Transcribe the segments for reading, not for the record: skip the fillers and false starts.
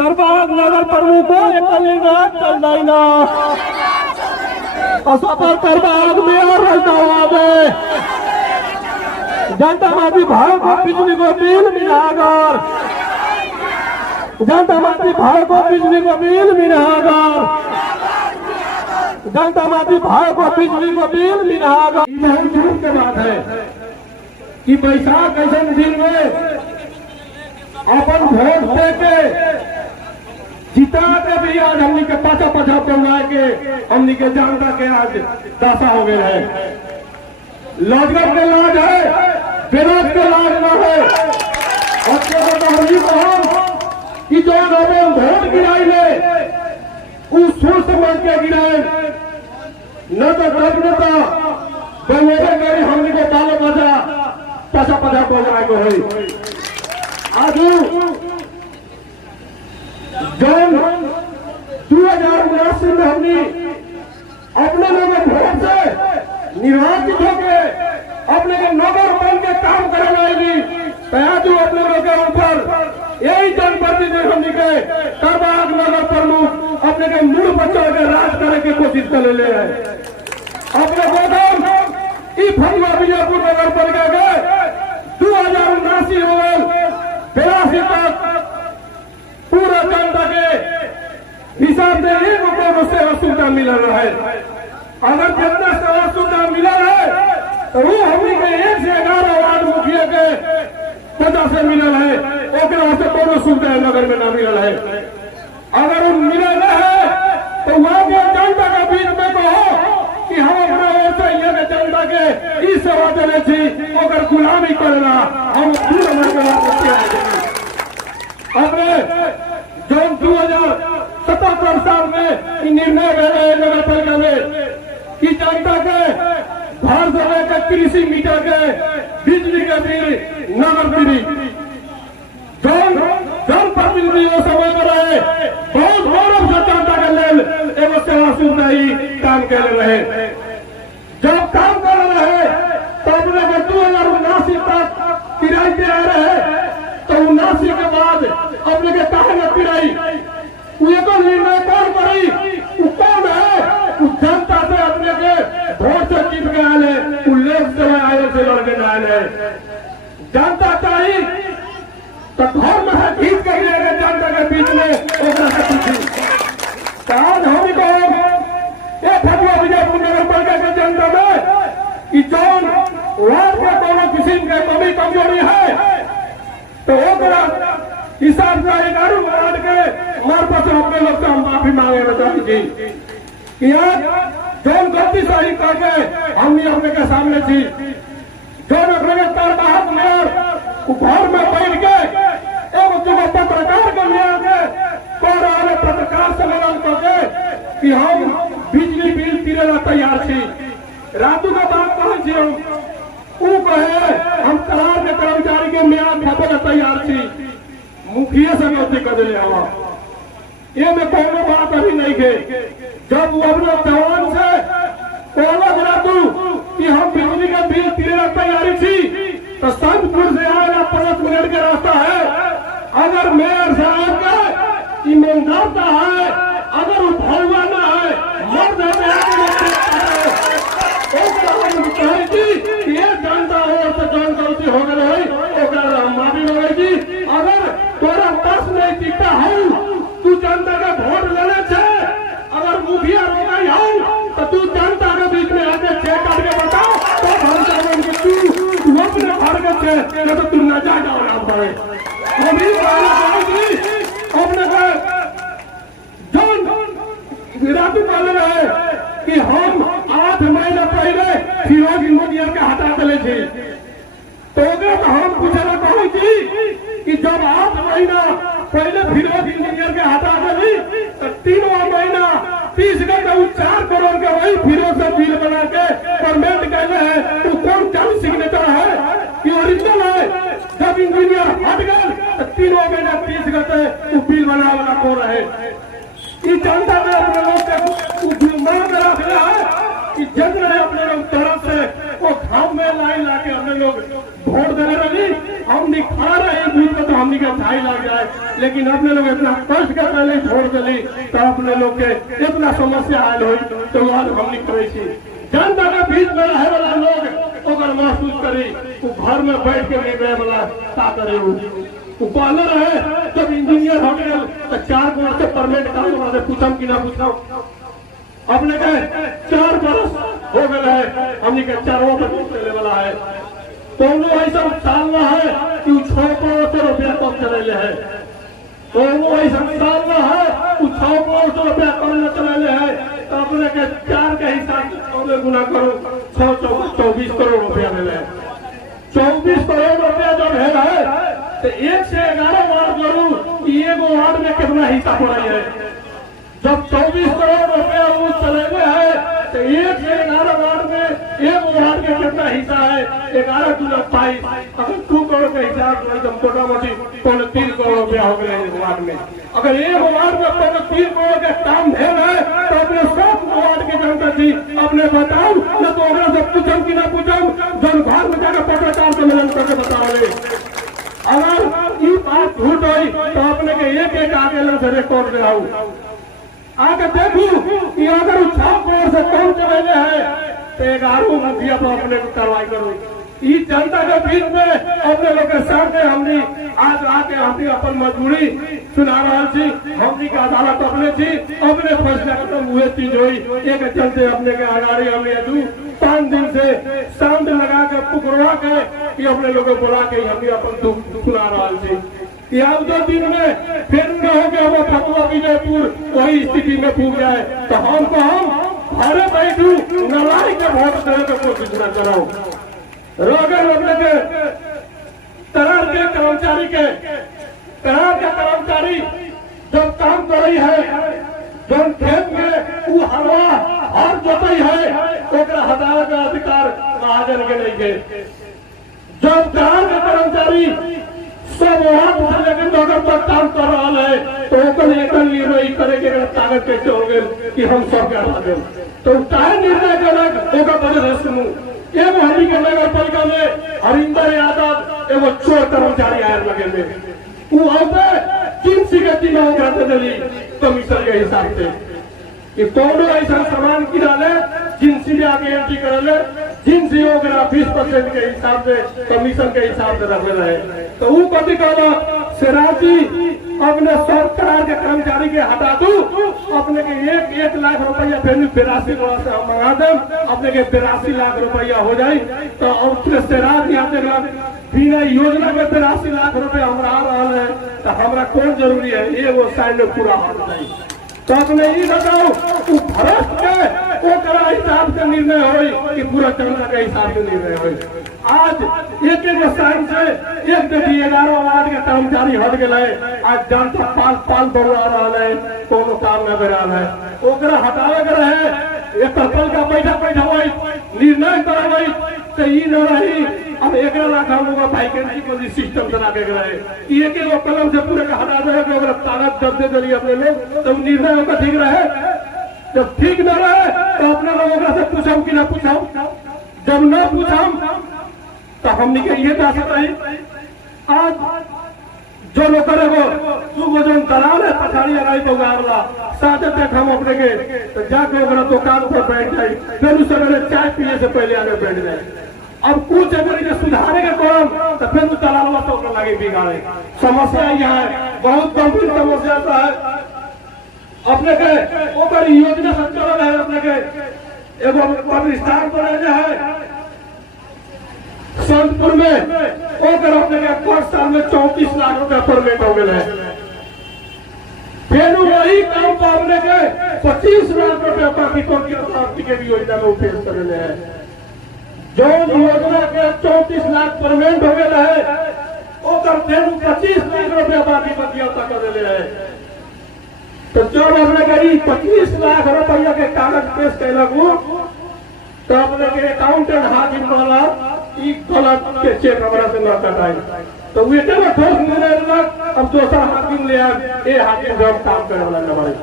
तरबाग नगर प्रमुख चल जाइना असफल तरबाग मेयर जनता माती भाव को बिजली को बिल मिलाकर जनता माती भाव को बिजली को बिल मिलाकर जनता माती भाव को बिजली को बिल मिलाकर बहुत झूठ की बात है कि बैसाख ऐसे दिन में अपन वोट दे के जिता के भी आज हमनी के पाछा पाछा बनवा के हमनी के जनता के आज दासा हो गए है। लॉकडाउन के लाज है, विरोध के लाज न है। और कि जो लोगों वोट गिराई ले उस सोच समझ के गिराए न तो गवर्नता बनवे गरी हमनी को बालो बजा पाछा पाछा बनवा को है। आज जौन 2079 में हमने अपने लोगों वोट से निर्वाचित होकर अपने के नगर बन के काम कराएगी तो अपने लोगों के ऊपर यही जनप्रतिनिधि हमने के तरबाग नगर प्रमुख अपने के मूल बच्चों के राज करने की कोशिश कर ले हैं। अपने गोदाम फगुआ विजयपुर नगर पालिका के 2079 हो गए 82 तक पूरा जनता के हिसाब से एक रुपये सेवा सुविधा मिल रहा है। अगर जितना सेवा सुविधा मिला है तो वो हमी के 1 से 11 वार्ड मुखिया के 50 से मिलल है से कोनो सुविधा नगर में न मिलल है। अगर वो मिला न है तो वहां के जनता के बीच में कहो कि हम अपना ऐसे के जनता के ई सेवा देने छी अगर गुलामी करना हम पूरा अपने जो 2077 साल में निर्णय रहे नगर पालिका में कि जनता के घर से लेकर कृषि मीटर के बिजली के बिल नगर फ्री जन प्रतिनिधि समय कर रहे बहुत गौरव से जनता के लेल एगो सेवा सुविधा ही काम कर रहे। जब काम कर रहे तो अपने को 2079 तक किराए दे रहे तो 79 के बाद अपने के कहा न किराई तो निर्णय कौन करी कौन है जनता से अपने के वोट से जीत के आए उल्लेख से आए से लड़के आए जनता चाहिए तो घर में है जीत के लिए जनता के बीच में आज हम फगुआ विजयपुर नगर पालिका के जनता में कि जौन वार्ड के कोनो किस्म के कमी कमजोरी है तो हिसाब से 11 वार्ड के मार्फत से अपने लोग से हम माफी मांगे बताएंगे कि आज जौन गलती सही करके हमने अपने के सामने थी जौन अपने के तरबाग मेयर घर में बैठ के एवं पत्रकार के लिया के कह रहे पत्रकार सम्मेलन करके कि हम बिजली बिल तिरेला तैयार थी रातू का बात कहे हम कहे हम करार के कर्मचारी के म्याद खाते तैयार थी मुखिया से गलती कर दिले हवा ये में कोनो बात अभी नहीं के जब वो अपने जवान से कहला रातू कि हम बिजली का बिल तिरेला तैयारी थी तो संतपुर से आएगा 5 मिनट के रास्ता है। अगर मेयर साहब का ईमानदारता है अगर वो भगवा न है मर्द ये जानता हो तो जान गलती हो गई माफी मांगेगी। अगर तोरा पास नहीं टिकता हो तू जनता का वोट लेने से अगर मुखिया रोका हो तो तू जनता के बीच में आके चेक करके बताओ तो हम चाहेंगे तू अपने घर के तो तू न जा जाओ पड़े अपने जौन रातू कह रहे कि हम 8 महीना पहले फिरोज इंजीनियर के हटा दिले थे तो हम पूछना कहूँ कि जब 8 महीना पहले फिरोज इंजीनियर के हटा दिली तो 3 महीना 30 घंटे 4 करोड़ के वही फिरोज से बिल बना के परमेंट कहले है तो कौन क्या सिग्नेचर है कि ओरिजिनल है। जब इंजीनियर हट गए तो 3 महीना 30 घंटे बिल बना वाला को रहे जनता ने अपने लोग के मांग रखा है कि जज रहे अपने लोग तरफ से वो घाम में लाइन लाके हमने लोग वोट देने लगी। हमने खा रहे हैं दूध में तो हमने का छाई लग जाए, लेकिन अपने लोग इतना कष्ट कर पहले वोट दिली तो अपने लोग के इतना समस्या आयल हुई तो आज हमने करे जनता के बीच में रहे वाला लोग अगर महसूस करी वो घर में बैठ के नहीं रहे वाला का करे। वो पहले रहे जब इंजीनियर हो गए तो 4 वर्ष से परमानेंट काम वाले पूछम कि ना पूछो अपने के 4 वर्ष हो गए है, हमने के 4 वर्ष चले वाला है तो ऐसा साल में है कि 6 करोड़ रुपया कम चले है तो ऐसा साल में है 6 करोड़ रुपया कम चले है तो अपने के 4 के हिसाब से गुना करो 24 करोड़ रुपया मिले। 24 करोड़ रुपया जब है तो 1 से 11 वार्ड करूँ एगो वार्ड में कितना हिस्सा पड़ा है। जब 24 करोड़ रुपया वो चले गए है तो 1 से 11 वार्ड में एक वार्ड का कितना हिस्सा है 11 गुना 22 अगर 2 करोड़ का हिसाब एकदम मोटा मोटी 3 करोड़ रुपया हो गए एक वार्ड में। अगर एक वार्ड में 3 करोड़ का काम है तो अपने सब वार्ड के जनता थी अपने बताओ न तो से पूछम कि ना पूछम जन घर में जाकर पत्रकार सम्मेलन करके बताओ। अगर ये बात झूठ हुई तो अपने के एक आगे से रिकॉर्ड में आऊ आगे देखू कि अगर 6 करोड़ से कम चले है तो 11 मुखिया पर अपने को कार्रवाई करो। इस जनता के बीच में अपने लोग के सामने हमने आज आके हमने अपन मजबूरी सुना रहा थी। हमने की अदालत अपने थी अपने फैसला खत्म हुए चीज हुई एक चलते अपने के आगाड़ी हमने 5 दिन से साउंड लगा के पुकरवा के कि अपने लोगों को बुला के हमने अपन दुख सुना रहा थी। या 2 दिन में फिर न हो गया वो फतुआ विजयपुर वही स्थिति में पूछ जाए तो हम घरे बैठू नारायण के वोट देने की कोशिश न कराओ। रोगे रोकने के तरह के कर्मचारी जब काम कर रही है जब खेत में वो हवा हर जोतई है तो हटाने का अधिकार महाजन के नहीं के। जब तरह के कर्मचारी सब वहां लेकिन अगर तक काम कर रहा है तो एक निर्णय करेंगे कागज कैसे हो गए कि हम सब हटा दें तो चाहे निर्णय करना वजह से एगो हमी के नगर पालिका में हरिंदर यादव एगो चोर कर्मचारी आयर लगे में वो आते 3 सिगरेट में करते दिली कमीशन के हिसाब से कि कौन ऐसा सामान किराले जिनसी आगे एंट्री करले जिनसी होगा 20% के हिसाब से कमीशन के हिसाब से रखे रहे तो वो कभी कहला सिराजी अपने सरकार के कर्मचारी के हटा दू अपने के 1 लाख रुपया फिर 82 करोड़ से हम मंगा दे अपने के 82 लाख रुपया हो जाए तो और सिराज यहाँ बिना योजना में 82 लाख रुपया हमारा आ रहा है तो हमारा कौन जरूरी है ये वो साइड में पूरा हो जाए तो अपने ये बताओ भ्रष्ट के वो करा हिसाब से निर्णय हो कि पूरा जनता के हिसाब से निर्णय हो। आज एक स्थान से 11 वार्ड के कर्मचारी हट गए आज जनता पाल बढ़ा रहा है कोनो काम न कर रहा है ओकरा हटावे के रहे एक कल का बैठा हुई निर्णय करवाई तो ये न रही। अब 11 लाख हम लोग वैकेंसी को सिस्टम चला के रहे एक कलम से पूरे का हटा दे कागज जब दे दिली अपने लोग तो निर्णय होगा ठीक रहे। जब ठीक न रहे तो अपने लोगों से पूछम कि ना पूछम जब न पूछम तो हमने के ये कहा सकता आज जो लोग करेगो तू जो दलाल है पछाड़ी लगाई तो गारला साथ तक हम अपने के तो जाके अगर दुकान पर बैठ जाए फिर उस चाय पीने से पहले आगे बैठ जाए। अब कुछ अगर सुधारे के कौन तो फिर तो दलाल तो लगे बिगाड़े। समस्या यह है बहुत गंभीर समस्या है अपने के ऊपर योजना संचालन है अपने के एगो विस्तार पर है सोनपुर में अपने के 5 साल में 34 लाख रुपया परमिट हो गए है फिर वही काम को अपने के 25 लाख रुपया बाकी के योजना में उपयोग कर रहे हैं। जो योजना के 34 लाख परमिट हो गए है फिर 25 लाख रुपया बाकी बतिया कर रहे हैं। तो जब अपने करी 25 लाख रुपया के कागज पेश कैलू तो अपने के अकाउंटेंट हाकिम वाला गलत के चेक हमारा से न कटाई तो वे ठोस निर्णय अब दूसरा हाकिम ले आए हाकिम जब काम करे वाला हमारे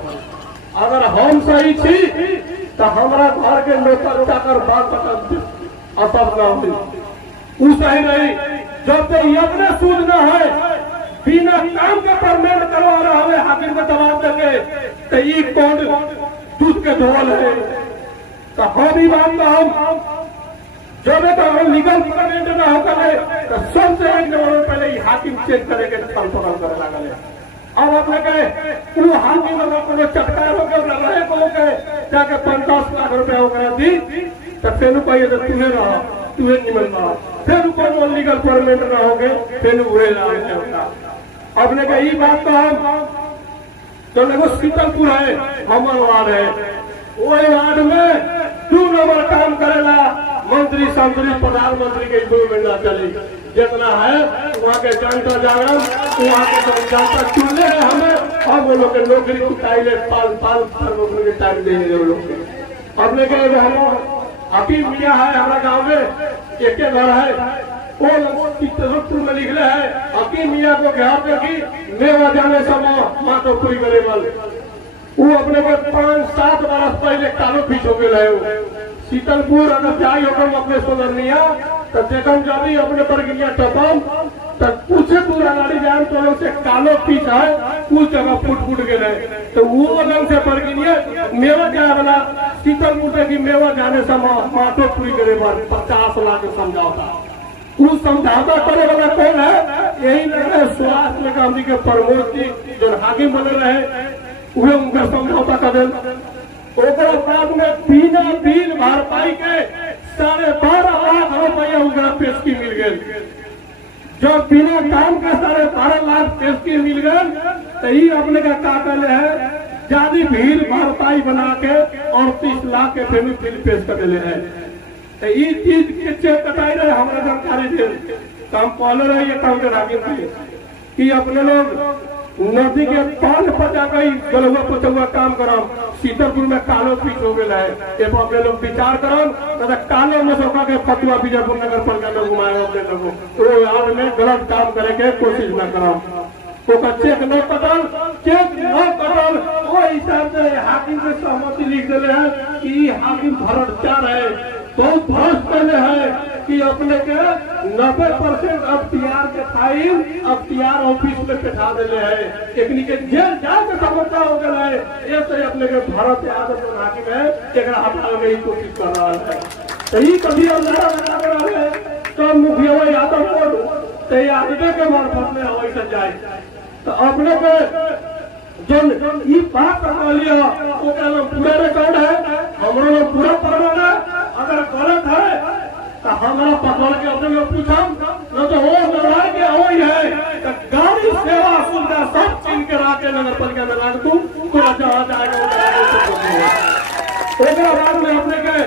अगर हम सही थी तो हमारा घर के लोग चाकर बात असर न हो। सही नहीं, जब तक ये अपने सूझ न है बिना काम के परमेंट करवा रहा है हाकिम के दबाव देके, तो ये कौन दूध के धोल है। तो हम ही बात का हम जब तक लीगल परमेंट न होकर है तो सबसे एक नंबर पहले ही हाकिम चेक करेंगे फल पकड़ कर लगा ले। अब अपने कहे वो हाकिम अगर कोनो चटकार हो गया रहे को के जाके 50 लाख रुपया होकर दी तो फिर कहिए तो तुम्हें रहा तुम्हें नहीं मिल रहा, फिर कोनो लीगल परमेंट न हो गए फिर उड़े लागे होगा। अपने का ये बात तो हम तो देखो शीतलपुर है हमर वार्ड है, वही वार्ड में 2 नंबर काम करेला मंत्री संतरी प्रधानमंत्री के इम्प्रूवमेंट ना चली जितना है वहाँ के जनता जागरण वहाँ के जनता चुनले है हमें। हम वो लोग के नौकरी उठाइले पाल नौकरी के टाइम देंगे वो लोग। अपने के हम हकीम मियाँ है हमारा गाँव में एक घर है वो शीतलपुर में लिखले है हकीम मियाँ को घर देखी मेवा जाने समय मातो पूरी करेबल वो अपने को 5-7 बरस पहले कालो पीछ हो गए है। शीतलपुर अगर जाई होकर अपने सोलरनिया तो देखम जब अपने प्रक्रिया टपम तो कुछ दूर गाड़ी जाए तो से कालो पीछ है कुछ जगह फूट गए तो वो रंग से प्रक्रिया मेवा क्या वाला शीतलपुर की मेवा जाने समय मातो पूरी करे 50 लाख समझौता वो समझौता करे वाला कौन है, यही लगे स्वास्थ्य में गांधी के प्रमोद जी जो हाकिम बने रहे वे उनका समझौता कर बाद में बिना बिल भरपाई के 12.5 लाख रुपया उनका पेशगी मिल गए। जब बिना काम के 12.5 लाख पेशगी मिल गए तो ये अपने का काटल है ज्यादा भीड़ भरपाई बना के 38 लाख के फिर बिल पेश कर दिले है। तो ये चीज के चेक कटाई रहे हमारा जानकारी दे काम पहले रहे ये काम के रागी कि अपने लोग नदी के पान पर जाकर गलुआ पचुआ काम करम शीतलपुर में कालो पीछ हो गया है ये अपने लोग विचार करम तो कालो में सौका के फतुआ बीजापुर नगर पालिका में घुमाए अपने लोगों तो याद में गलत काम करे के कोशिश न करम तो चेक न कटल वो हिसाब से हाकिम के सहमति लिख दिले है कि हाकिम भ्रष्टाचार है बहुत भ्रष्ट पहले है कि अपने के 90% अख्तियार के फाइल अख्तियार ऑफिस में बैठा दिले है एक के जेल जाके समझता हो गया है ये से अपने के भारत यादव जो हाकिम है एक हटाने की कोशिश कर रहा है। तो ये कभी अंधारा बना रहा है तो मुखिया यादव को तो यादव के मार्फत में वैसे जाए तो अपने के जो ये बात करवा लिया वो क्या पूरा रिकॉर्ड है हमारा लोग पूरा प्रमाण है अगर गलत है तो हमारा पकड़ के अपने लोग पूछा न तो वो लड़ाई के वही है तो गाड़ी सेवा सुविधा सब चीन के राके नगर पालिका में लाग तू पूरा जहाँ जाएगा बाद में अपने के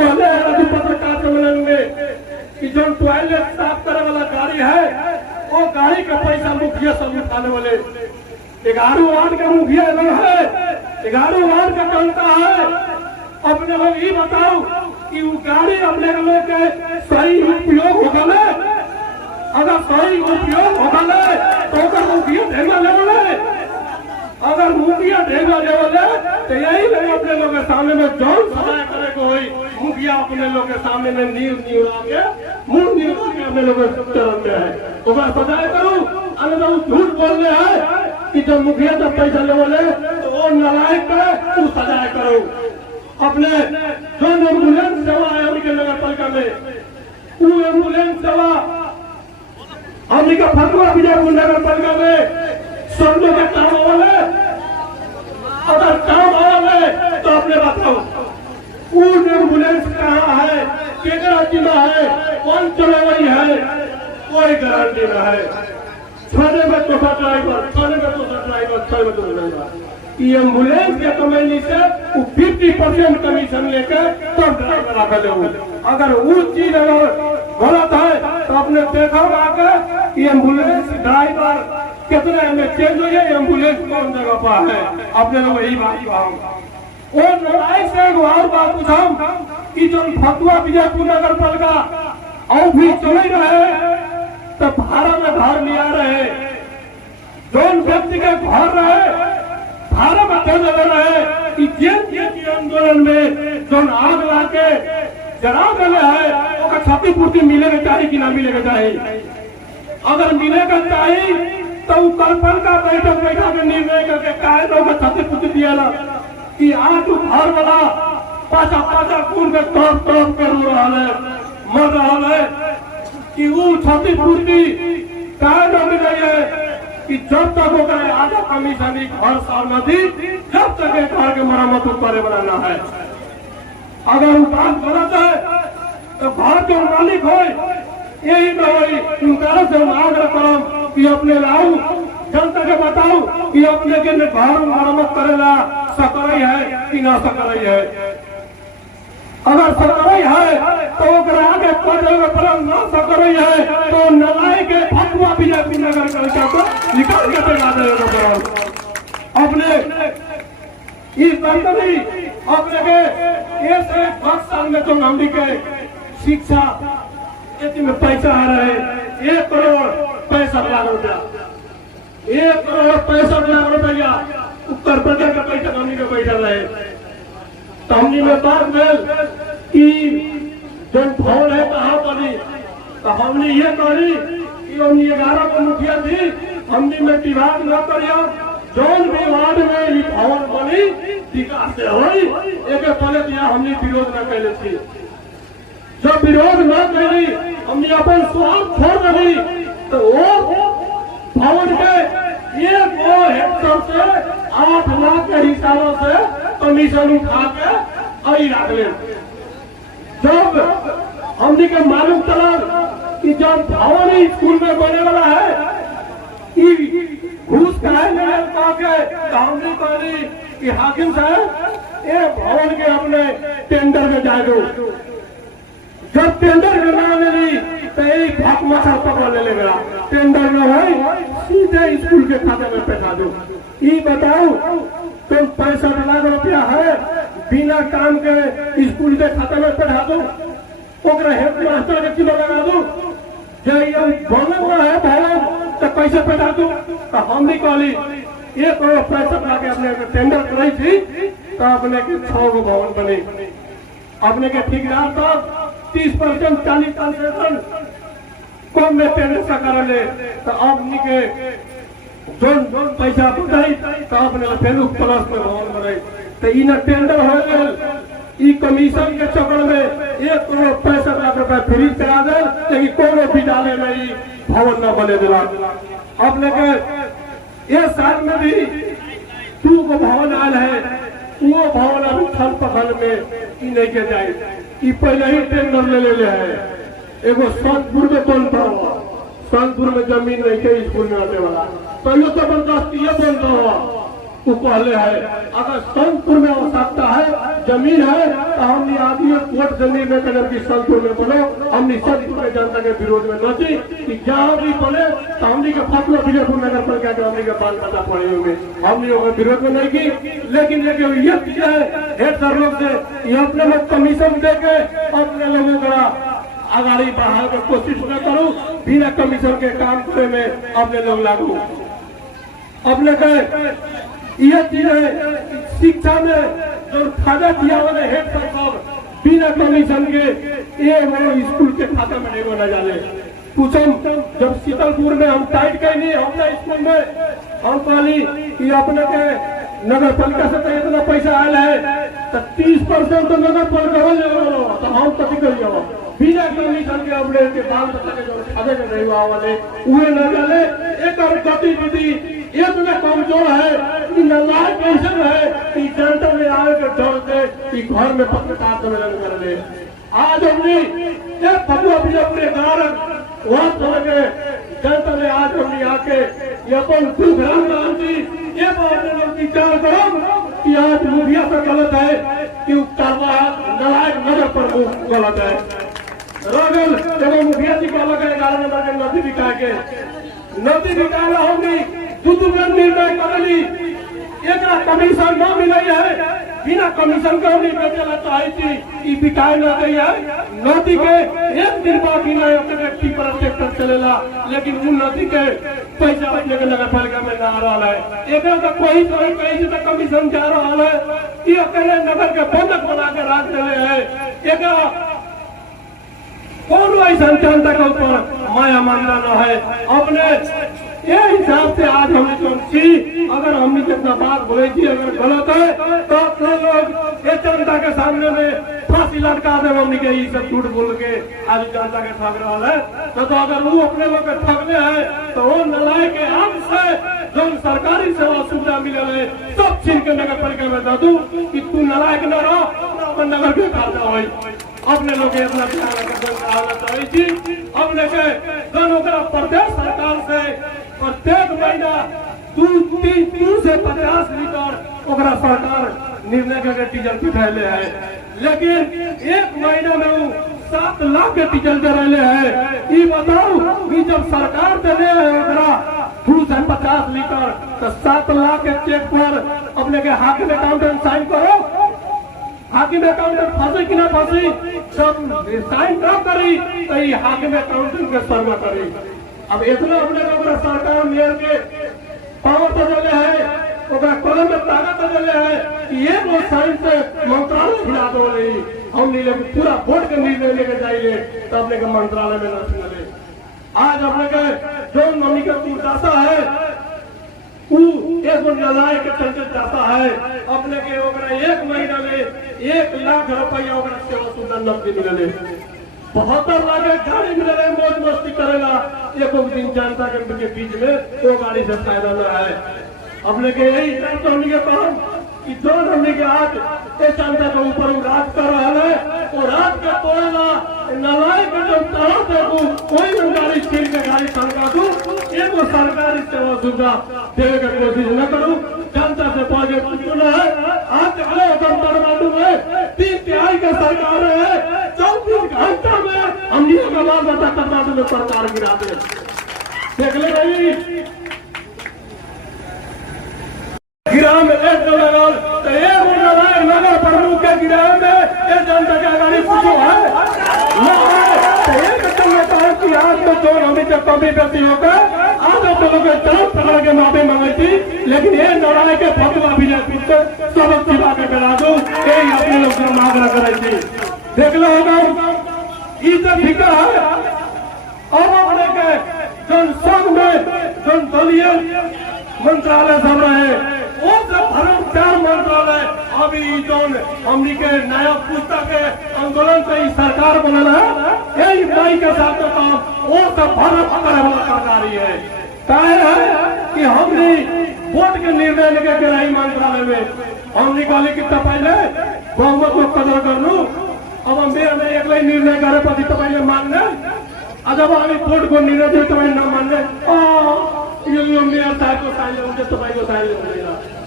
पहले पत्रकार सम्मेलन में कि जो टॉयलेट साफ करे वाला गाड़ी है वो गाड़ी का पैसा मुखिया सब उठाने वाले 11 वार्ड का मुखिया है 11 वार्ड का जनता है। अपने लोग ये बताओ कि वो गाड़ी अपने लोग के सही उपयोग हो गए अगर सही उपयोग हो गए तो अगर मुखिया ढेंगा लेवल अगर मुखिया ढेंगा लेवल तो यही लगे अपने लोग के सामने में जौन सजाए करे को हुई मुखिया अपने लोग के सामने में नींव आके मुंह नींव के अपने लोग चरण में है तो मैं सजाए करूँ अगर वो झूठ बोल रहे हैं कि जब मुखिया जब पैसा लेवल तो वो नालायक करे तू सजाए करो। अपने जो एम्बुलेंस सेवा है उनके नगर पालिका में वो एम्बुलेंस सेवा हमने का फतुआ बीजापुर नगर पालिका में समझो के काम वाले अगर काम वाले तो अपने बताओ वो एम्बुलेंस कहाँ है केकरा जिला है कौन चलवाई है कोई गारंटी न है। थाने में तो ड्राइवर थाने में तो ड्राइवर थाने में तो ड्राइवर ये एम्बुलेंस के कमाई से 50% कमीशन लेकर तब ड्राइवर आकर ले अगर वो चीज अगर गलत है तो आपने देखा आकर ये एम्बुलेंस ड्राइवर कितने में चेंज हुई है एम्बुलेंस कौन जगह पर है अपने लोग यही बात कहा वो लड़ाई से और बात पूछाऊं कि जो फतुआ बीजापुर नगर पालिका और भी चल रहे तो भाड़ा में घर लिया रहे जो व्यक्ति के घर रहे भाड़ा में चल रहे कि आंदोलन में जो आग लाके जरा गले है ओकर क्षतिपूर्ति मिले के चाहिए कि ना मिले के चाहिए। अगर मिले के चाहिए तो कल्पन का बैठक बैठा के निर्णय करके काहे तो ओकर क्षतिपूर्ति दिया कि आज घर वाला पाचा पाचा कूद के तरफ तरफ के रो रहा है, मर रहा है कि वो क्षतिपूर्ति काहे न मिल रही है कि जब तक वो करे आधा कमीशन घर साल नदी जब तक एक घर के मरम्मत करे बनाना है। अगर वो बात गलत है तो घर के मालिक हो यही तो वही उनका से आग्रह करो कि अपने लाऊ जनता के बताओ कि अपने के घर मरम्मत करेला सकरई है कि ना सकरई है। अगर सकरई है तो आगे न सकरई है तो नलाई के फतवा बीजेपी नगर करके निकाल के देगा देगा अपने इस कंपनी अपने के ये से 10 साल में तो हम के शिक्षा में पैसा आ रहे 1 करोड़ 65 लाख रुपया 1 करोड़ 65 लाख रुपया उत्तर प्रदेश का पैसा हमनी के बैठल रहे। तो हमनी में बात मिल कि जो भवन है कहाँ बनी तो हमने ये कही कि हमने 11 को मुखिया थी हमने में विभाग न करिया जौन भी वार्ड में ये भवन बनी विकास से हुई एक पहले दिया हमने विरोध न कैले थी। जब विरोध न करी हमने अपन स्वार्थ छोड़ दी तो वो भवन के 1 हेक्टेयर से 8 लाख के हिसाबों से कमीशन उठा के आई रख ले। जब हमने के मालूम चला कि जब भवन स्कूल में बने वाला है घूस खाए हमने कही कि हाकिम साहब ये भवन के अपने टेंडर में जा दो। जब टेंडर में ना मिली तो एक भाग मछर पकड़ ले लेगा टेंडर में हो सीधे स्कूल के खाते में पैसा दो। ये बताओ तुम 65 लाख रुपया है बिना काम के स्कूल के खाते में पैसा दो हेड मास्टर के किलो लगा दो जब बने हुआ है भवन तो कैसे पैसा दो। तो हम भी कहली 1 करोड़ 65 लाख अपने टेंडर कराई थी तो अपने के 6 गो भवन बने अपने के ठेकेदार तक 30% 40% कम में टेंडर से कर ले तो अपनी के जो पैसा बताई तो अपने फिर प्लस में भवन बनाई तो इन टेंडर हो गए ई कमीशन के चक्कर में 1 करोड़ 65 लाख रुपया फ्री करा दे लेकिन कोनो विद्यालय में ही भवन न बने दिला। अपने के ये साल में भी 2 गो भवन आयल है वो भवन अभी छल पखल में ई नहीं के जाए ई पहले ही टेंडर ले है। एगो संतपुर में बनता हुआ संतपुर में जमीन नहीं के स्कूल में आने वाला तो ये जबरदस्ती ये बनता हुआ वो पहले है। अगर संतपुर में आवश्यकता है जमीन है तो हमने आदमी कोर्ट जमीन में कदम की संतपुर में बनो हमने संतपुर के जनता के विरोध में नची कि जहाँ भी बने तो हमने के फतवा विजयपुर नगर पर क्या हमने के बाल बता पड़े होंगे हमने विरोध में नहीं की। लेकिन ये हेड सर लोग से ये अपने लोग कमीशन दे के अपने लोगों का आगाड़ी बढ़ाने की कोशिश न करूँ बिना कमीशन के काम करे में अपने लोग लागू अपने के ये चीज है शिक्षा में जो खादा दिया वाले हेड सर बिना कमीशन के ये वो स्कूल के खाता में नहीं होना जाने पूछम जब शीतलपुर में हम टाइट कहीं अपने स्कूल में हम कहली कि अपने के नगर पालिका से तो इतना पैसा आया है तो 30% तो नगर पालिका तो हम कथी करिए बिना कमीशन के अपने के बाल बच्चा के जो खाते में नहीं हुआ वाले उहे न डाले एक और गतिविधि इतना कमजोर है कि नालायक कैसे है कि जनता में आए के डर से कि घर में पत्रकार सम्मेलन कर ले। आज हमने ये फतवा भी अपने कारण वहां चल गए जनता ने आज हमने आके ये अपन प्रोग्राम गांधी ये बात में विचार करो कि आज मुखिया से गलत है कि नालायक नगर प्रमुख गलत है। रगल जब मुखिया जी को अलग 11 नंबर के नदी बिका के नदी बिकाला हमने दूध में निर्णय कर ली एक कमीशन न मिले है बिना कमीशन के हमने बेचना चाही थी कि बिकाए न गई है नदी के 1 दिन बाकी नहीं अपने टीपर ट्रैक्टर चलेला लेकिन वो नदी के पैसा अपने के नगर पालिका में ना आ रहा है एक तो कोई कहीं से कमीशन जा रहा है कि अकेले नगर के बंधक बना के रख रहे हैं। एक कौन ऐसा जनता के ऊपर माया मानना न है। अपने ये हिसाब से आज हमने जो छी, अगर हमने जितना बात बोले थी अगर गलत है तो अपने लोग ये जनता के सामने में फांसी लटका दे। हमने के ये सब झूठ बोल के आज जनता के ठग रहा है तो अगर वो अपने लोग के ठगने हैं तो वो नलायक के आम से जो सरकारी सेवा सुविधा मिले है सब छीन के नगर पालिका में दे दू कि तू नलायक न रहो, अपन नगर के खाता हो। अपने लोग इतना अपने के प्रदेश सरकार से प्रत्येक महीना 2 से 50 लीटर ओकरा सरकार निर्णय करके डीजल पिठाले है, लेकिन एक महीना में वो 7 लाख के डीजल दे रहे हैं। ये बताओ कि जब सरकार दे है ओकरा 2 से 50 लीटर तो 7 लाख के चेक पर अपने के हाकिम अकाउंटेंट साइन करो। हाकिम अकाउंटेंट फंसे कि ना फंसी, जब साइन न करी तो ये हाकिम अकाउंटेंट के सर्व करी। अब इतना अपने सरकार मेयर के पावर तो चले है, कलम में ताकत तो चले है कि ये लोग साइन से मंत्रालय खिला दो रही हम नहीं लेकिन पूरा बोर्ड के निर्णय लेकर जाइए तो अपने के मंत्रालय में न सुनले। आज अपने के जो मम्मी का दुर्दशा है एक नलायक के चलते जाता है। अपने के ओकरा एक महीना में 1 लाख रुपया ओकरा सेवा सुविधा नकदी मिले, 72 लाख गाड़ी मिले, मौज मस्ती करेगा। एक दिन जनता के बीच में वो गाड़ी से फायदा न है। अपने के यही तो हमने के काम कि जो हमने के आज जनता के ऊपर राज कर रहा है वो राज के तोड़ना नलायक जो तरह से कोई गाड़ी छीन के गाड़ी सरका दू, एक सरकारी सेवा सुविधा देने की कोशिश न करूं। जनता से पौधे चुना है आज तमिलनाडु में 3/3 का सरकार है, 24 घंटा में हम का बाल बच्चा तमिलनाडु में सरकार गिरा दे। देख ले भाई गिरा में लगल तो नगर प्रमुख के गिरा में जनता के गाड़ी पूछो है कि आज तो जो हमें जब कभी व्यक्ति होकर आज तो लोग तरफ पकड़ के माफी मांगी थी, लेकिन ये लड़ाई के फतवा भी पीछे सबक छिपा के करा दो, यही अपने लोग से मांग रहा थी। देख लो ये तो ठीक है। अब अपने के जन संघ में जन दलीय मंत्रालय सब रहे वो सब भ्रष्टाचार मंत्रालय अभी जो हमनी के नया पुस्तक के आंदोलन से ही सरकार बनल है, यही माई के साथ काम वो सब भ्रष्ट करे वाला सरकारी है। कहे है कि हमने वोट के निर्णय लेके गृह मंत्रालय में हमने कहली कि पहले बहुमत को कदर कर लू, अब हम में एक निर्णय करे पति तो मानने जब हम वोट को निर्णय दे तो न मानने मेयर साहब को साइन लेंगे तो भाई को साइन लेंगे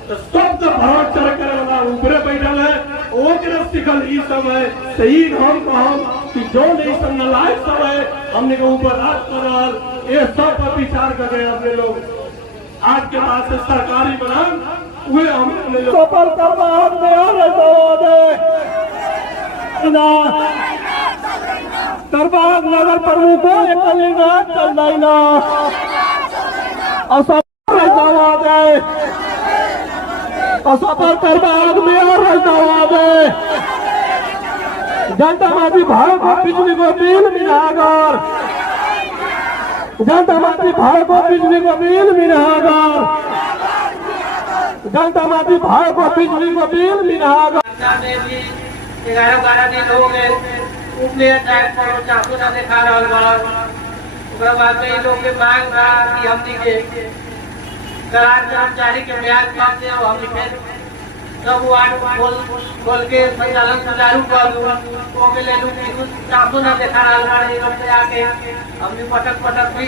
तो सब जो भ्रष्टाचार करे वाला ऊपरे बैठल है ओकरे सिखल ई सब है। सही हम कहम कि जो नहीं सब नलायक सब है हमने के ऊपर राज कर रहा ये सब पर विचार कर रहे अपने लोग आज के बाद से सरकारी बना हुए हमने सफल करना दरबार नगर प्रमुख चलना असफल करबाग मेयर जनता माती भाव को बिजली को बिल मिलाकर जनता माती भाव को बिजली को बिल मिलाकर जनता माती भाव को बिजली को बिल मिलाकर 11-12 दिन हो गए उपले टाइम पर चाकू ना देखा रहल बा। ओकरा बाद में इन लोग के मांग बा कि हमनी के करार कर्मचारी के ब्याज कम दे और हमनी फिर सब वार्ड खोल के संचालन सुचारू कर दू ओ के ले लू कि चाकू ना देखा रहल बा। इन लोग से आके हमनी पटक भी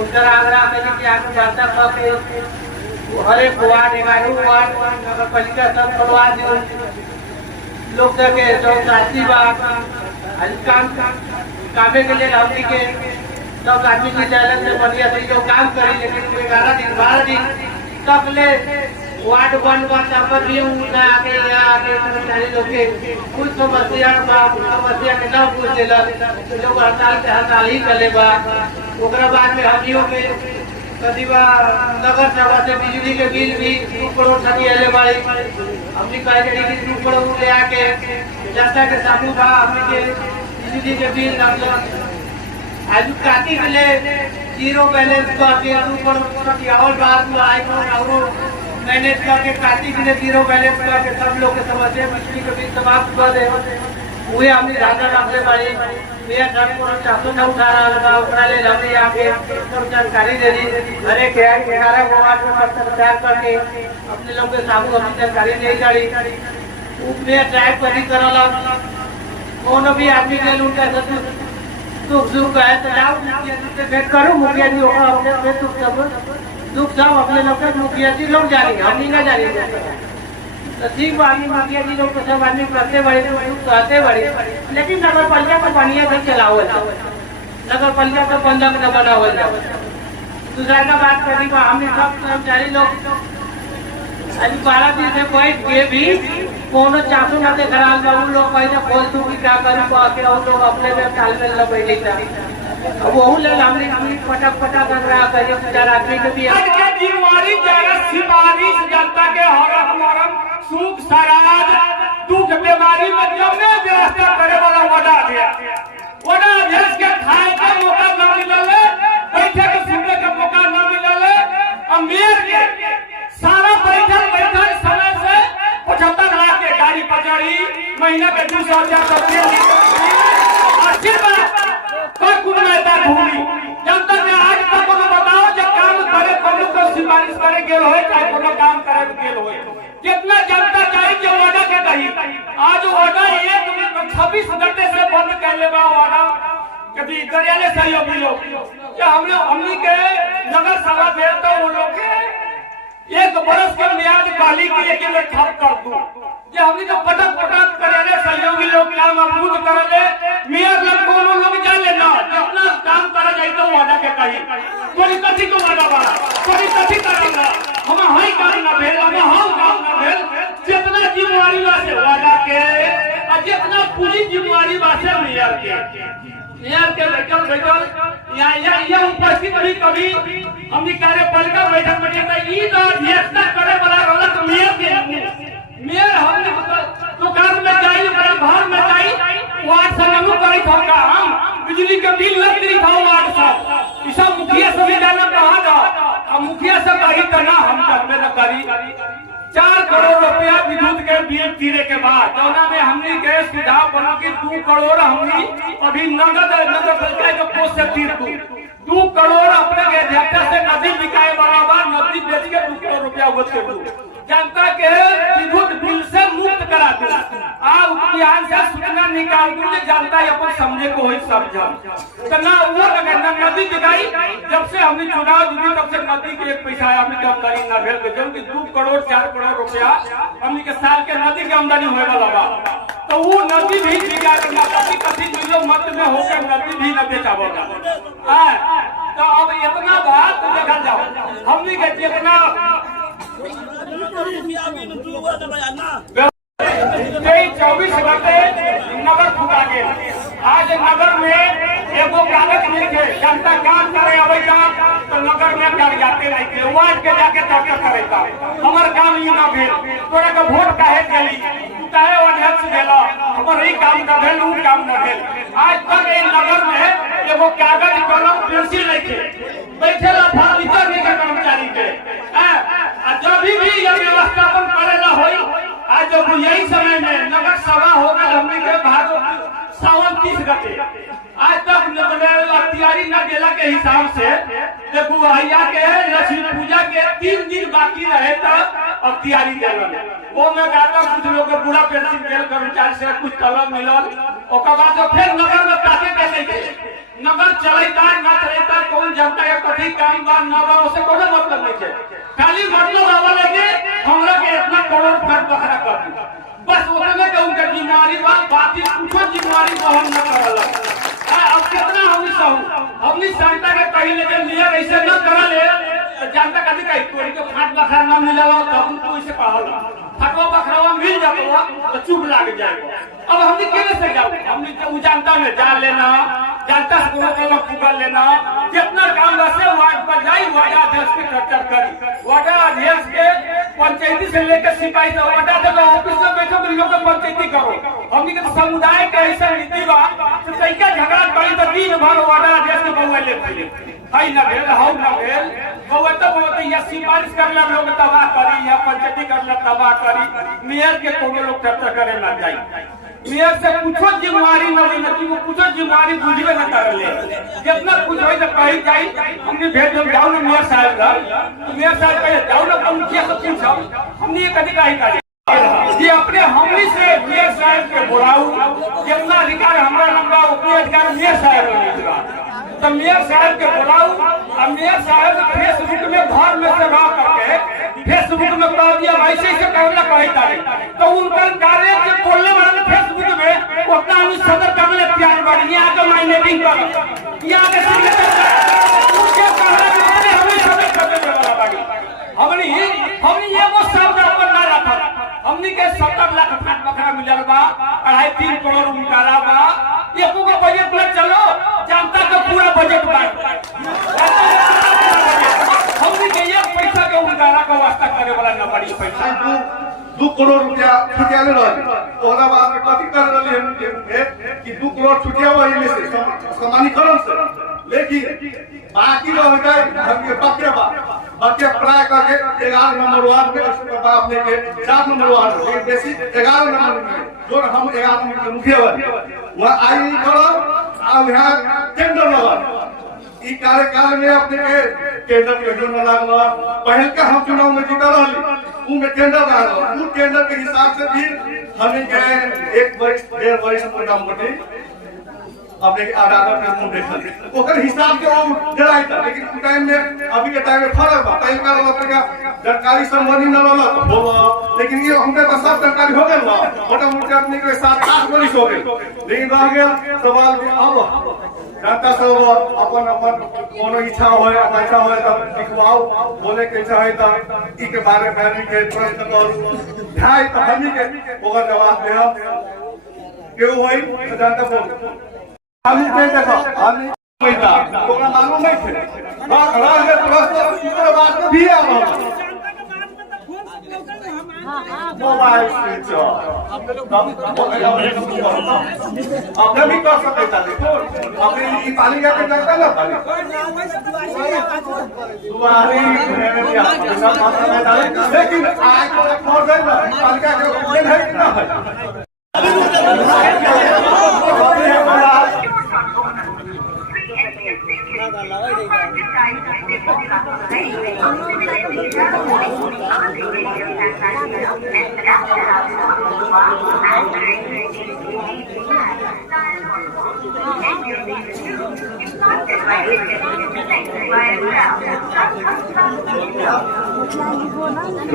उनकर आग्रह में कि आके वार्ता करके हर एक वार्ड 11 वार्ड नगर पालिका सब करवा दियो लोग के जो साथी बात कामे के लिए हमनी के सब आदमी विद्यालय में बढ़िया से जो काम करी, लेकिन 11-12 दिन तक ले वार्ड 1 पर भी उनका आगे कर्मचारी लोग के कुछ समस्या के न पूछ दिला लोग हड़ताल से हड़ताल ही चले बा। ओकरा बाद में हमियों में कदीबा नगर सेवा से बिजली के बिल भी 2 करोड़ ठगियाले बाड़ी हमने कहे कि 2 करोड़ ले आके जनता के सामू बा हमने के बिजली के बिल आज काटी के लिए 0 बैलेंस करके ऊपर और बात में आए और मैनेज करके काटी के लिए 0 बैलेंस करके सब लोग के समस्या बिजली के बिल समाप्त कर दे हुए हमने ढाका रखले बड़ी मेरा घर को चासो न उठा रहा उठा ले हमने आके सब जानकारी दे दी अरे क्या 11 वार्ड में प्रचार करके अपने लोग के सामू अपनी जानकारी नहीं करी उसमें ट्रैक पर ही करला कौन भी आदमी के लूटा दुख सुख है तो जाओ मुखिया जी से भेंट करो मुखिया जी होगा अपने दुख सब अपने लोग के मुखिया जी लोग जानेंगे हम नहीं ना जानेंगे तो ठीक बात मुखिया जी लोग तो सब आदमी करते बड़े कहते बड़े लेकिन नगर पालिका को बढ़िया से चलाओ नगर पालिका को बंधक न बनाओ दूसरा का बात करी हमने सब कर्मचारी लोग अभी 12 दिन से बैठ के भी कोनो चासू ना देख रहा है उन लोग पहले खोल तू की क्या करूँ के उन लोग अपने में तालमेल न बैठे था अब वो ले हमने पटक कर रहा करिए 4 आदमी के भी आज के बीमारी जरा सिफारिश जनता के हरम मरम सुख सराज दुख बीमारी में जमने व्यवस्था करे वाला वडा गया वडा अध्यक्ष के खाए का मौका न मिलले बैठे के सुनने का मौका न मिलले अमीर के सारा बैठल समय से 75 लाख के गाड़ी पचड़ी महीना के 200,000 कोई कुछ नेता घूमी जनता के आज तक को बताओ जब काम करे कोनो को सिफारिश करे गेल होए चाहे कोनो काम करे गेल होए कितना जनता चाहिए जो वादा के कही आज वादा 26 घंटे से बंद कर ले बा वादा कभी कार्यालय सहयोगी लोग क्या हमने के नगर सभा में तो वो लोग के 1 बरस के मियाद काली के एक में ठप कर दूं ये हमने तो पटक कार्यालय सहयोगी लोग काम अमरूद कर ले मियाद लोग कोनो लोग जाने ना जितना काम करा जाए तो वादा के कही कोई कथी को वादा बड़ा कोई कथी करेगा हम हई काम ना भेल हम काम ना भेल जितना जिम्मेवारी वासे वादा के और जितना पूरी जिम्मेवारी वासे मियाद के बैठल यहाँ उपस्थित भी कभी हमने कार्यपालिका बैठक में ई तो अध्यक्षता करे वाला रोलक मेयर हमने दुकान में जाई घर में जाई वार्ड समूह करे था हम बिजली के बिल लग रही था वार्ड सब ई सब मुखिया से भी जाना कहां जा अब मुखिया से कही करना हम करबे न करी 4 करोड़ रुपया विद्युत के बिल तीरे के बाद जौना में हमने के सुझाव बना कि 2 करोड़ हमने अभी नगद पालिका के पोस्ट से तीर 2 करोड़ अपने के अध्यक्ष से नदी बिकाए बराबर नदी बेच के 2 करोड़ रुपया होते जनता के विद्युत बिल से मुक्त करा दे अभियान से सूचना निकाल दूं जनता अपन समझे को ही समझा तो ना वो लगे ना नदी बिकाई जब से हमने चुनाव जीती तब से नदी के 1 पैसा हमने कम करी न भेल जब कि 2 करोड़ 4 करोड़ रुपया हमने के साल के नदी के आमदनी होए वाला बा तो वो नदी भी बिका के ना कथी मिलो मत में होकर नदी भी न बेचावोगा तो अब इतना बात देखा जाओ हमने के जितना 24 घंटे नगर फुका गए आज नगर में एगो कागज नहीं थे जनता काम करे अबैता तो नगर में कर जाते रह के वार्ड के जाके चर्चा करेगा हमार काम ही ना भेल तोरा के वोट काहे देली तू काहे अध्यक्ष देला हमर ही काम ना भेल उ काम ना भेल आज तक ए नगर में एगो कागज कलम पेंसिल नहीं थे बैठेला फर्नीचर के कर्मचारी के जब भी ये व्यवस्थापन करेला होई आज जब यही समय में नगर सभा होगा हमने के भारत सावन 30 गते आज तक अख्तियारी न देला के हिसाब से देखो भैया के लक्ष्मी पूजा के 3 दिन बाकी रहे तब अख्तियारी देलन वो में गाता कुछ लोग के पूरा पेंशन देल कर्मचारी से कुछ तलब मिलल ओकर बाद जो फिर नगर में काटे के नहीं नगर चलेता न चलेता कौन जनता के कथी काम बा न बा उसे कोनो मतलब नहीं है खाली मतलब आवा लगे हमरा के इतना करोड़ फट बखरा कर दी बस ओकरे के उनके बीमारी बा बाकी कुछ बीमारी बहन न करला अब कितना हमनी जनता के कहीं लेके लिए ऐसे न करा ले जनता कथी कही तोरी के फट बखरा न मिलला तब तू इसे कहला फटवा बखरावा मिल जाबो तो चुप लाग जाएगा अब हमनी केने से जाओ हमनी तो जनता में जा लेना जनता से कोनो पुगल लेना जितना काम वैसे वार्ड पर जाई वार्ड अध्यक्ष के चर्चा करी वार्ड अध्यक्ष के पंचायती से लेकर सिपाही तक वार्ड अध्यक्ष ऑफिस में बैठो तो लोग पंचायती करो हमनी के समुदाय के ऐसा नीति बा तो कईका झगड़ा करी तो दिन भर वार्ड अध्यक्ष के बउआ ले हाई ना भेल हाउ ना भेल बहुत या सिफारिश करला लोग तबाह करी या पंचायती करला तबाह करी मेयर के कोनो लोग चर्चा करे ना जाई मेयर से कुछो जिम्मेवारी न लेना कि वो कुछो जिम्मेवारी बुझबे न कर ले जितना कुछ होई तो कही जाई हमने भेज हम जाओ ना मेयर साहब तो मेयर साहब कहे जाओ ना हम मुखिया से पूछो हमने ये कभी कही करी ये अपने हमली से मेयर साहब के बुलाऊ जितना अधिकार हमारा लंबा उतने अधिकार मेयर साहब को मिलेगा तो मेयर साहब के बुलाऊ और मेयर साहब फेसबुक में घर में से बात करके फेसबुक में कह दिया ऐसे ऐसे कहना कही तारीख तो उनका कार्य के बोलने वाले फेसबुक में उतना हम सदर करने तैयार बाड़ी यहाँ का माइनेटिंग कर यहाँ के उनके कहने हमें सदर करने वाला बाड़ी हमने ये वो शब्द अपन ना रखा हमने के 70 लाख फाट बकरा मिलल बा 2.5-3 करोड़ उनकारा बा ये को बजट में चलो जनता का पूरा बजट बा हमने के ये पैसा के उनकारा का वास्ता करे वाला न पड़ी पैसा 2 करोड़ रुपया छुटिया ले रही ओकरा बाद में कथी कर रही हम कि 2 करोड़ छुटिया वही में से समानीकरण से लेकिन बाकी रह गए हमके बाकी प्राय करके 11 नंबर वार्ड में अपने के 4 नंबर वार्ड में बेसी 11 नंबर में जो हम 11 नंबर के मुखिया बने वहां आई करो अब यहां टेंडर लगा ई कार्यकाल में अपने के टेंडर के योजना लागला पहल का हम चुनाव में जीता रहली उ में टेंडर लागला उ टेंडर के हिसाब से भी हमें के 1 वर्ष 1.5 वर्ष प्रोग्राम बटे अपने आदालत में मुंह देखल ओकर हिसाब के हम जलाई था लेकिन टाइम में अभी के टाइम में फर्क बा पहले का लोग का जानकारी संबंधी न रहला हो लेकिन ये हमके तो सब जानकारी हो गइल बा मोटा मोटा अपने के 7-8 वर्ष हो गए लेकिन रह गया सवाल कि अब जनता सब अपन कोनो इच्छा होय पैसा होय तब लिखवाओ बोले के इच्छा है त ई के बारे में के प्रश्न करू ढाई त हमनी के ओकर जवाब दे हम के होई जनता बोल हमनी के देखो हमनी पैसा ओकरा मालूम नहीं थे रह गए प्रश्न इधर बात में भी आ रहा मोबाइल स्विच आपने भी कर सकते थे देखो आपने ये पानी का करता ना पानी तुम्हारी लेकिन आज और पानी का कंप्लेन है कि ना है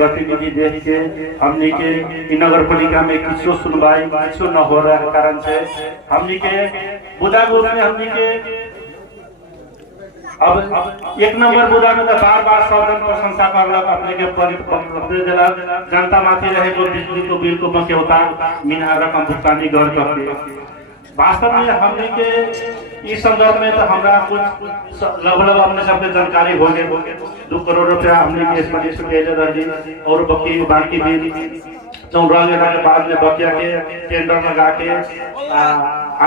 गतिविधि देख के हमनी के नगर पालिका में किसी सुनवाई किसी न हो रहा है कारण से हमनी के बुदागुर में हमनी के अब 1 नंबर बुदा में बार बार सब जन प्रशंसा करलक अपने के जनता माथी रहे जो बिजली को बिल को बके होता मीना रकम भुगतानी घर करके वास्तव में हमने के इस संदर्भ में तो हमरा कुछ लगभग अपने सबके जानकारी हो गए 2 करोड़ रुपया हमने के इस मनी से भेजे रही और बाकी भी चौरा लेने के बाद में बकिया के टेंडर लगा के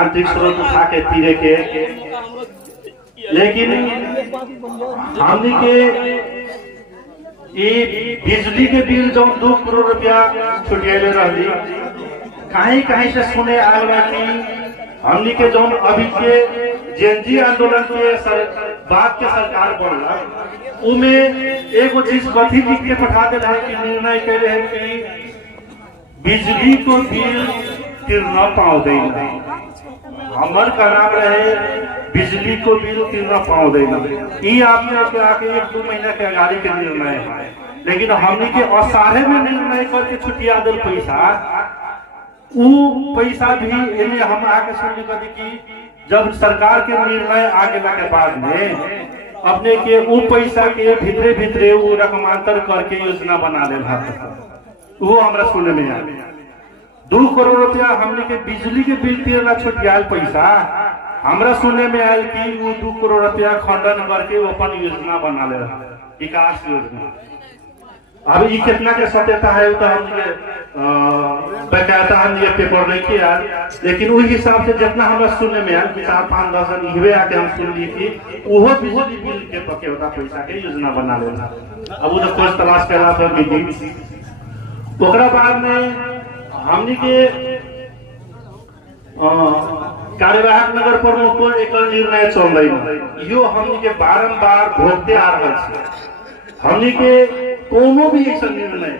आंतरिक स्रोत उठा के तीरे के लेकिन हमने के ये बिजली के बिल जो 2 करोड़ रुपया छुटियाले रही कहीं से सुने आगला की हमने के जो अभी के जेएनजी आंदोलन के बात के सरकार बढ़ला उमे एगो चीज कथी लिख के पठा दे है कि निर्णय करे है कि बिजली को बिल तिर न पाओ देना हमर का नाम रहे बिजली को बिल तिर न पाओ देना ये आपने के आके 1-2 महीना के आगाड़ी के निर्णय है लेकिन हमने के असारे में निर्णय करके छुटिया दिल पैसा भी इन्हें हम आके सुनने का कि जब सरकार के निर्णय आगे के बाद में अपने के वो पैसा के भीतरे वो रकमांतर करके योजना बना ले वो हमरा सुनने में आया 2 करोड़ रुपया हमने के बिजली के बिल 13 लाख छुटियाल पैसा हमरा सुनने में आयल कि वो 2 करोड़ रुपया खंडन करके वो अपन योजना बना ले विकास योजना। अब ये कितना के सत्यता है वो तो हम बकायदा हम ये पेपर नहीं किया, लेकिन उस हिसाब से जितना हमरा सुनने में आयल 4-5-10 दिन इहवे आके हम सुन ली थी वो बिजली बिल के बकायदा पैसा के योजना बना लेना। अब वो तो खोज तलाश कैला पर मीटिंग ओकरा बाद में हमनी के कार्यवाहक नगर प्रमुख को एक निर्णय चल रही यो हमनी के बारंबार भोगते आ रहा है। हमनी के कोनो भी ऐसा निर्णय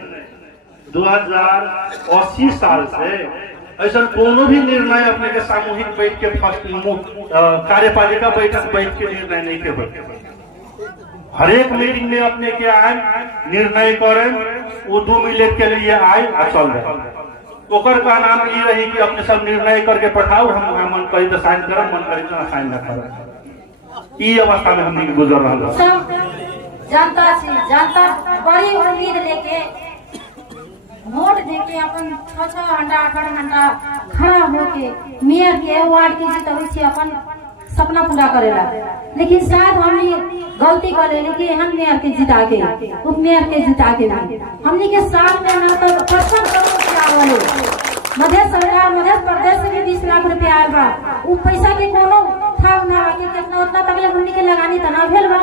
2080 साल से ऐसा कोनो भी निर्णय अपने के सामूहिक बैठ के कार्यपालिका बैठक बैठ के निर्णय नहीं के बैठे। हर एक मीटिंग में अपने के आए निर्णय करें, वो 2 मिनट के लिए आए और चल रहे। ओकर का नाम ये रही कि अपने सब निर्णय करके पठाओ, हम मन करी तो साइन करम, मन करी तो साइन न करम। ई अवस्था में हमने गुजर रहा जनता बड़ी उम्मीद लेके वोट देके अपन 6-6 घंटा 8-8 घंटा खड़ा होके मेयर के वार्ड की जीत से अपन सपना पूरा करेला। लेकिन शायद हमने गलती कर ले कि हम मेयर के जिता के उप मेयर के जिता के हमने के साथ में ना तो 55 करोड़ रुपया वाले मध्य सरकार मध्य प्रदेश से भी 20 लाख रुपया आयल बा। वो पैसा के कोनो था ना कि कितना उतना तक हमने के लगानी त ना भेल बा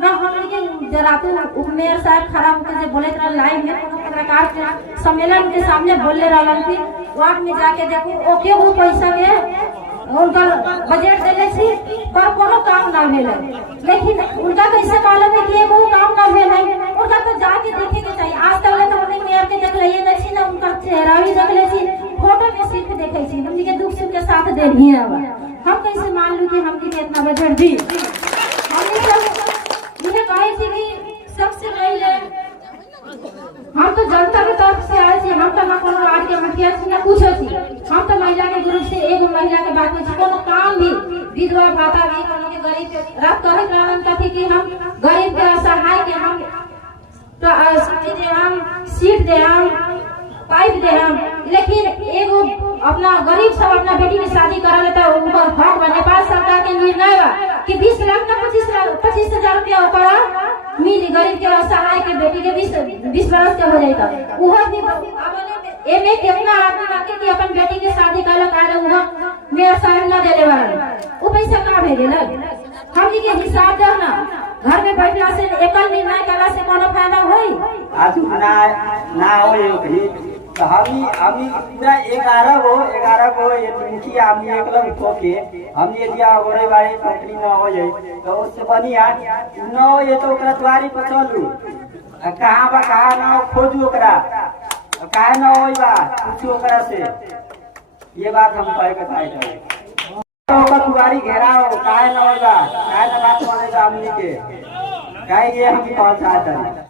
ना। हमने के जरातु उप मेयर साहब खड़ा होकर जे बोले रहा लाइव में कोनो पत्रकार के सम्मेलन के सामने बोले रहलन कि वार्ड में जाके देखो ओके वो पैसा के उनका बजट देले छी पर कोनो काम ना भेल। लेकिन उनका कैसे मालूम है कि वो काम ना भेल है? उनका तो जाके देखे के चाहिए। आज तक तो हमने मेयर के देख लिए नहीं छी ना, उनका चेहरा भी देख ले छी, फोटो में सिर्फ देखे छी। हमनी के दुख सुख के साथ दे ही है। हम कैसे मान लूं कि हमनी के इतना बजट दी? हमने सब ये कहे छी कि सबसे पहले हम तो जनता के तरफ से आए थे। हम तो ना कोनो वार्ड के मुखिया से ना पूछे थी। हम तो महिला के ग्रुप से एक महिला के बात में कोनो काम भी विधवा भाता भी कोनो के गरीब के रात कहे कारण का थी कि हम गरीब के असहाय के हम तो सीट दे हम पाइप दे हम। लेकिन एगो अपना गरीब सब अपना बेटी की शादी करा लेता है, उनका हक बा। नेपाल सरकार के निर्णय बा कि 20 लाख ना 25,000 रुपया ऊपर मिली गरीब के असहाय के बेटी के 20 बरस के हो जाता। वो भी एमे कितना आदमी बाकी कि अपन बेटी के शादी करल का रहे वो मेरे साहब ना देले वाला वो पैसा का भेजे ना। हमनी के हिसाब दे ना घर में बैठला से एकल निर्णय करला से कोनो फायदा होई? आज ना होई भी तो हम पूरा 11 गो ये मुखिया हम एकलन को के हम ये दिया गोरे बारे कंपनी ना हो जाए तो उससे बढ़िया न हो ये तो ओकरा द्वारी पर चलू कहां बा कहां ना खोजू ओकरा काहे ना होई बा पूछू ओकरा से। ये बात हम कहे के चाहे ओकर द्वारी घेराओ काहे ना होई बा काहे ना बात माने हमनी के काहे ये हम कहल चाहत है।